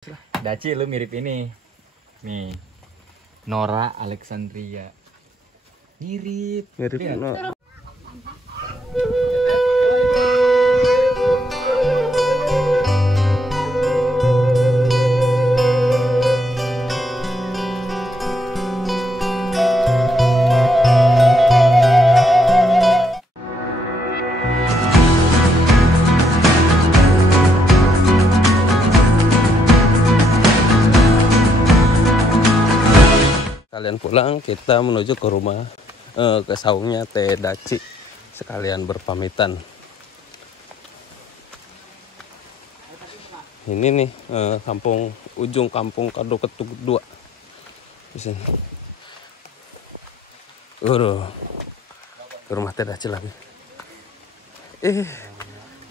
Daci lu mirip ini nih, Nora Alexandria, mirip Mirip Nora. Kalian pulang, kita menuju ke rumah, ke saungnya Teh Daci, sekalian berpamitan. Ini nih ujung kampung Kado Ketuk 2 di sini. Ke rumah Teh Daci lagi.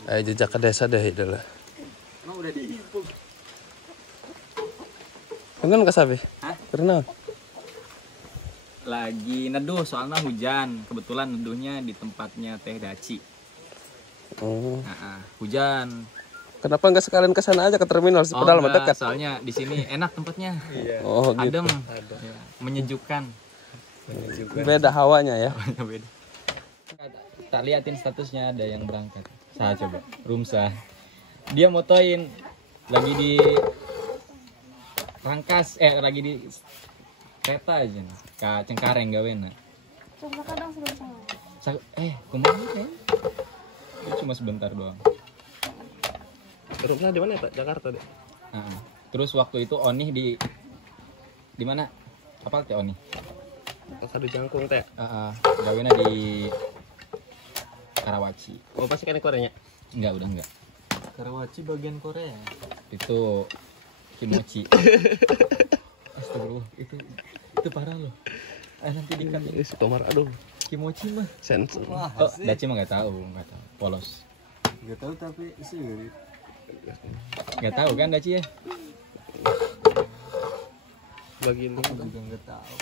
Ayo jejak ke desa deh itulah. Emang udah dihimpun. Kan kasabe? Hah? Karena Lagi neduh soalnya hujan. Kebetulan neduhnya di tempatnya Teh Daci. Hujan. Kenapa nggak sekalian ke sana aja ke terminal? Padahal mah dekat. Soalnya di sini enak tempatnya. Oh gitu. Adem, ya, menyejukkan. Beda hawanya ya. Beda. Tak liatin statusnya ada yang berangkat. Saya coba. Rumsa. Dia motoin lagi di Rangkas, lagi di kereta aja nih. Ka Cengkareng gawena. Coba kadang sebentar. Kemana kan? Itu cuma sebentar doang. Rumahnya di mana ya Pak? Jakarta deh. Terus waktu itu Onih di mana? Apa teh Onih? Pasar di Jangkung teh. Gawena di Karawaci. Oh pasti kan Koreanya. Enggak, udah enggak. Karawaci bagian Korea. Itu kimochi. Astagfirullah, itu parah loh. Nanti dikat Si Tomar, aduh. kimochi mah. Sensor. Daci mah nggak tahu. Polos. Gak tahu tapi sih. Nggak tahu kan Daci ya? Bagi ini. Aku juga nggak tahu.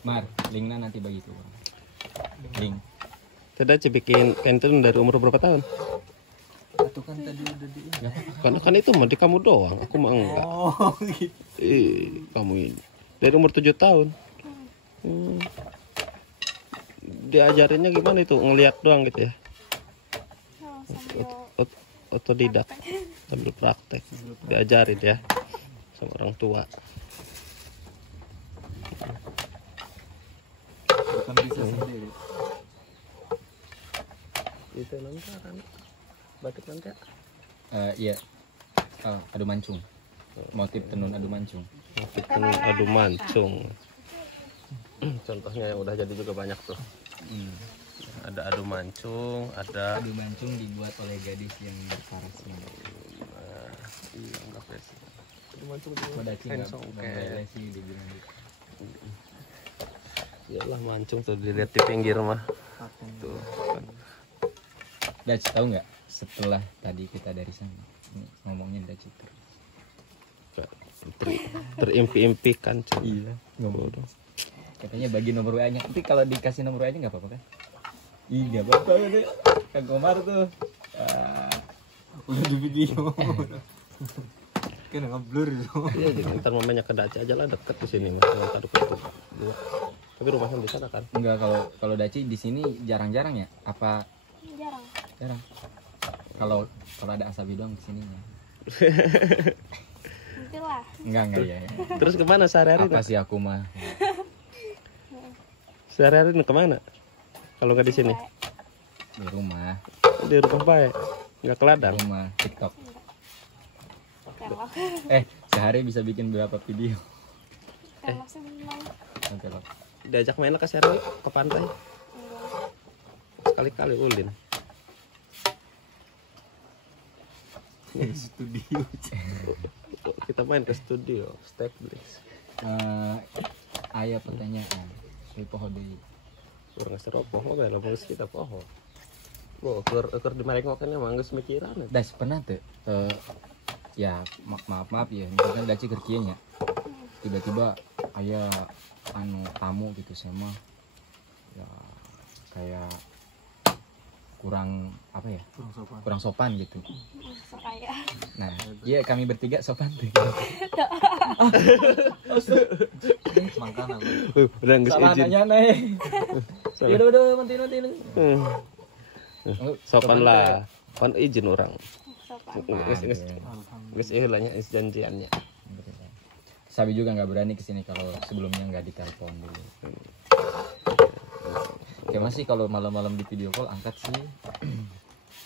Mar, linknya nanti bagi tuh. Link. Tadi bikin pensiun dari umur berapa tahun? Itu kan tadi udah di. Karena kan itu mah di kamu doang, aku mah enggak. Oh gitu. Kamu ini dari umur 7 tahun. Diajarinnya gimana itu? Ngelihat doang gitu ya? Otodidak, sambil praktek. Diajarin ya sama orang tua. Bukan bisa sendiri. Itu lantaran batik nanti. Iya. Adu mancung. Motif tenun adu mancung. Motif tenun adu mancung. Contohnya yang udah jadi juga banyak tuh. Ada adu mancung, ada Adu mancung dibuat oleh gadis yang berparas ini. iya enggak sih. Adu mancung Kok Daci handsome, nggak boleh sih dibilang gitu. Iyalah mancung tuh dilihat di pinggir mah. Tuh. Daci tahu nggak? Setelah tadi kita dari sana ini ngomongin Daci Terimpi-impikan cuy. Iya, ngomong. Katanya bagi nomor WA-nya. Tapi kalau dikasih nomor WA-nya nggak apa-apa kan? Iya, nggak apa-apa deh. Kang Komar tuh. Udah di video. Kan ngeblur itu. Iya, jadi ntar mamanya ke Daci aja lah, deket di sini mas. Kado Ketuk 2. Tapi rumahnya di sana kan? Enggak, kalau Daci di sini jarang-jarang ya? Apa Jarang. jarang? Kalau ada Asabi doang kesininya. Nantilah. Enggak ya. Terus kemana sehari-hari? Apa sih aku mah? Sehari-hari kemana? Kalau nggak di sini? Di rumah, Di rumah baik. Nggak ke ladang. rumah TikTok. Kelok. Sehari bisa bikin berapa video? Kelok sih memang. Oke loh. Diajak main ke sehari ke pantai. Sekali-kali ulin. Studio. Kita main ke studio, Stepblix. Ayah pertanyaan. Saya poho deui. Kurang seru poho bae lah mulus kita poho. Ukur di merengok kan emang geus mikiran. Das pernah tuh ya maaf ya, misalkan Daci kerjanya tiba-tiba ayah tamu gitu sama ya kayak kurang apa ya? Kurang sopan. Kurang sopan gitu. So kayak. Nah, iya kami bertiga sopan tuh. Makanya aku. Udah nggak Salah izin. nanya nih. Udah, mantin. Sopan lah. Pan izin orang. Sopan. Geus Alhamdulillah. iheulannya janjiannya. Sabi juga nggak berani kesini kalau sebelumnya nggak ditelepon dulu. Kayak masih kalau malam-malam di video call angkat sih.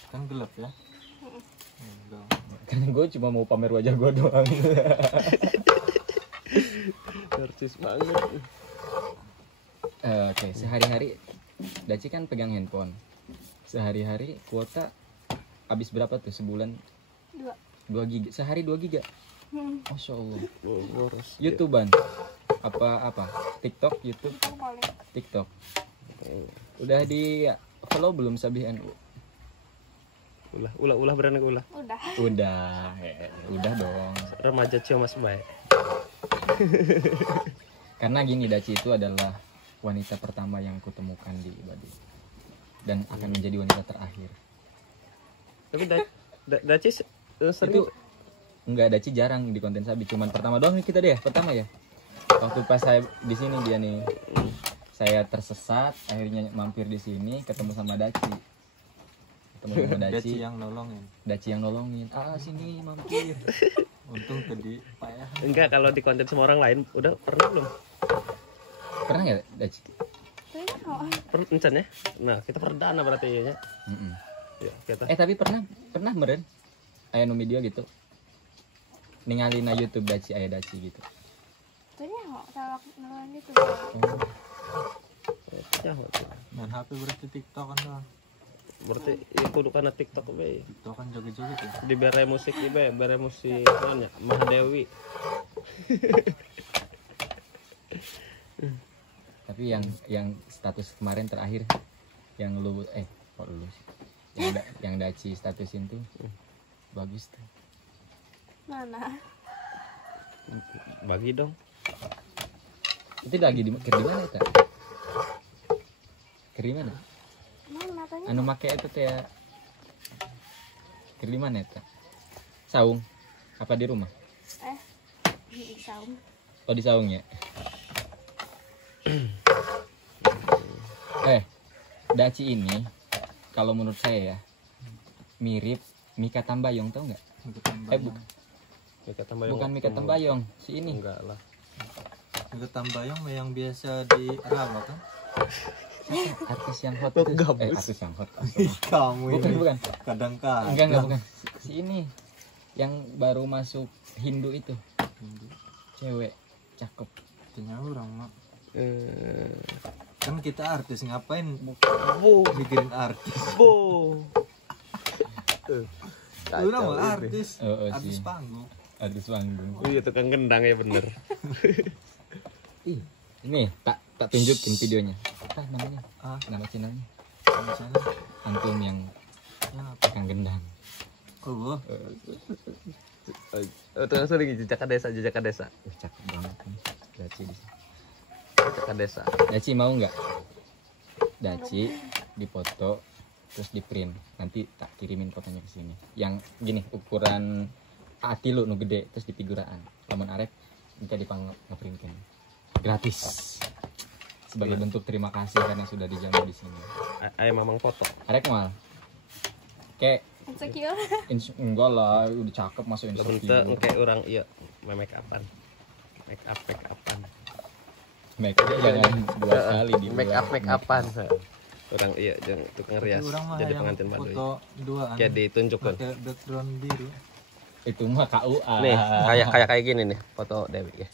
Kan gelap ya. Enggak. Karena gue cuma mau pamer wajah gue doang. Narsis banget. Oke, sehari-hari Daci kan pegang handphone. Sehari-hari kuota habis berapa tuh sebulan? 2 giga. Sehari 2 giga. Masya Allah. Boros. YouTubean apa TikTok, YouTube, Aku paling. TikTok. Udah di follow belum Sabih NU? Ulah berani ulah. Udah dong. Remaja ciamas baik. Karena gini, Daci itu adalah wanita pertama yang kutemukan di Baduy dan akan menjadi wanita terakhir. Tapi Daci Itu sering enggak, Daci jarang di konten Sabi, cuman pertama doang nih kita deh, pertama ya. Waktu pas saya di sini dia nih, saya tersesat, akhirnya mampir di sini, ketemu sama Daci. Ketemu sama Daci Daci, yang nolongin. Daci yang nolongin. Sini mampir. Untung tadi payah. enggak kalau di konten sama orang lain udah pernah belum? Pernah ya Daci? Tapi kan mau. Encan ya? Nah, kita perdana berarti ya. Mm-mm. Ya, kita. Tapi pernah meren aya nu video gitu. Ningali na YouTube Daci aya Daci gitu. Tapi mau salah ngeluarin itu. Ya, Main HP berarti TikTok kan doang. berarti ya kudu kana TikTok we. TikTok kan joget-joget ya. Di bare musik di bare musik namanya Mah Dewi. Tapi yang status kemarin terakhir yang lu kok lu sih? Yang Daci statusin tuh bagus tuh. Mana? Bagi dong. Itu lagi di mana itu? Di mana? Mana tanya? Anu make itu teh ya. Di mana itu? Saung. Apa di rumah? Di saung. Oh di saung ya. Daci ini kalau menurut saya ya mirip Mika Tambayong, tau nggak? Mika Tambayong. Bukan Mika Tambayong, si ini. Enggak lah. Mika Tambayong yang biasa di Rawa kan? Artis yang hot Oh, itu. gabus. Artis yang hot. Kamu ini Bukan. kadang-kadang. Enggak bukan. Si ini yang baru masuk Hindu itu. Cewek cakep. Tanya orang mak. Eh, Kan kita artis ngapain bu, mikirin artis? bu. Orang mah artis, Oh, artis sih. panggung. Artis panggung. Iya tukang gendang ya bener. Ih, ini tak tunjukin videonya. Apa namanya? Nama channelnya. Misalnya, Antum yang ya, tukang gendang. oh, Tukang sering jejak desa. Cakep banget nih. Daci di sini. Jejak desa. Daci mau nggak? Daci dipoto terus di print, nanti tak kirimin fotonya ke sini. Yang gini ukuran ati lu nu gede terus di figuraan. Lamun arek minta dipang ngeprintkeun. Gratis. Sebagai bentuk terima kasih karena sudah dijamu di sini. Ayo mamang foto. Arek mal. Kayak Insecure. enggak lah, udah cakep masuk Bentuk insecure. kayak orang iya make upan. Make upan. Make up jangan 2 kali di Make upan. Orang iya jeung tukang rias orang mah jadi yang pengantin Baduy. foto duaan. Kayak ditunjukkan. Pakai background biru. Itu mah KUA. Nih, kayak gini nih foto Dewi ya.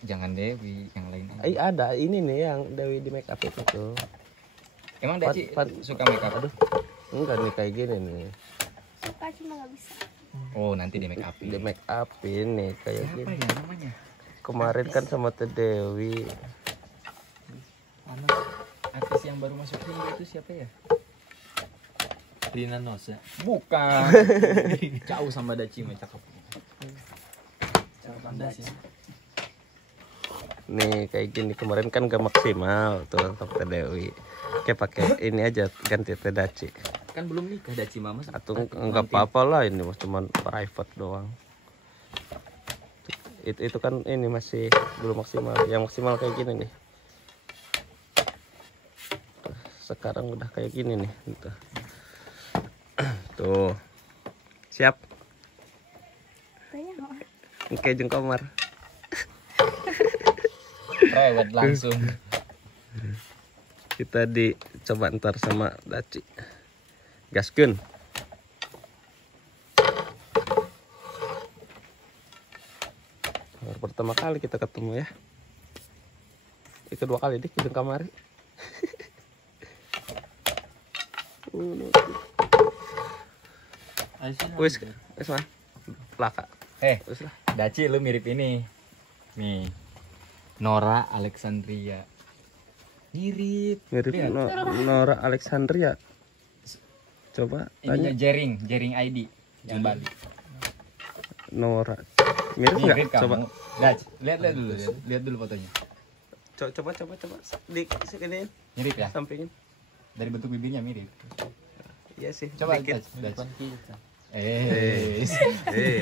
Jangan Dewi, yang lain aja. Ada ini nih yang Dewi di make up itu tuh. Emang Daci suka make up? Aduh. Enggak nih kayak gini nih. Suka cuma nggak bisa. Oh, nanti di make up. Di make up ini kayak Apa gini. ya namanya? Kemarin kan sama Teh Dewi. Artis yang baru masuk Hindu itu siapa ya? Rina Nose. Bukan. Jauh sama Daci mah cakep. Anda sih. Nih kayak gini kemarin kan gak maksimal tuh untuk Teh Dewi. Kayak pakai ini aja ganti Teh Daci. Kan belum nikah Daci mama. Atau enggak apa-apa lah, ini mas cuman private doang. Itu kan ini masih belum maksimal. Yang maksimal kayak gini nih. Sekarang udah kayak gini nih. Tuh. Siap. Tanya nggak? Oke jengkomar. Rewet langsung. Kita dicoba ntar sama Daci. Gaskeun. Pertama kali kita ketemu ya. Kedua kali deh kita kamari. Wis, wis mah. Laka. Wis lah. Daci lu mirip ini. Nih. Nora Alexandria. Mirip. Mirip Lihat. Nora Alexandria. Coba Ininya tanya Jering ID yang Bali. Nora. Mirip enggak? Mirip kamu. Coba. Dac, lihat dulu fotonya. Coba. Di sini Mirip ya? sampingin. Dari bentuk bibirnya mirip. Iya sih. Coba dikit. Dac. Aja.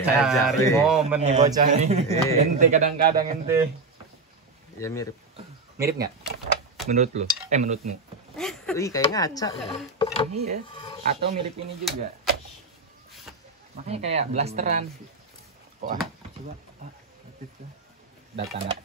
Cari momen nih bocah nih. Ente kadang-kadang ente. Ya mirip. Mirip nggak? Menurut lu? Menurutmu? Ih, kayak ngaca ya. Iya. Atau mirip ini juga. Makanya kayak blasteran. Wah, Coba Pak, aktif ya. data nggak?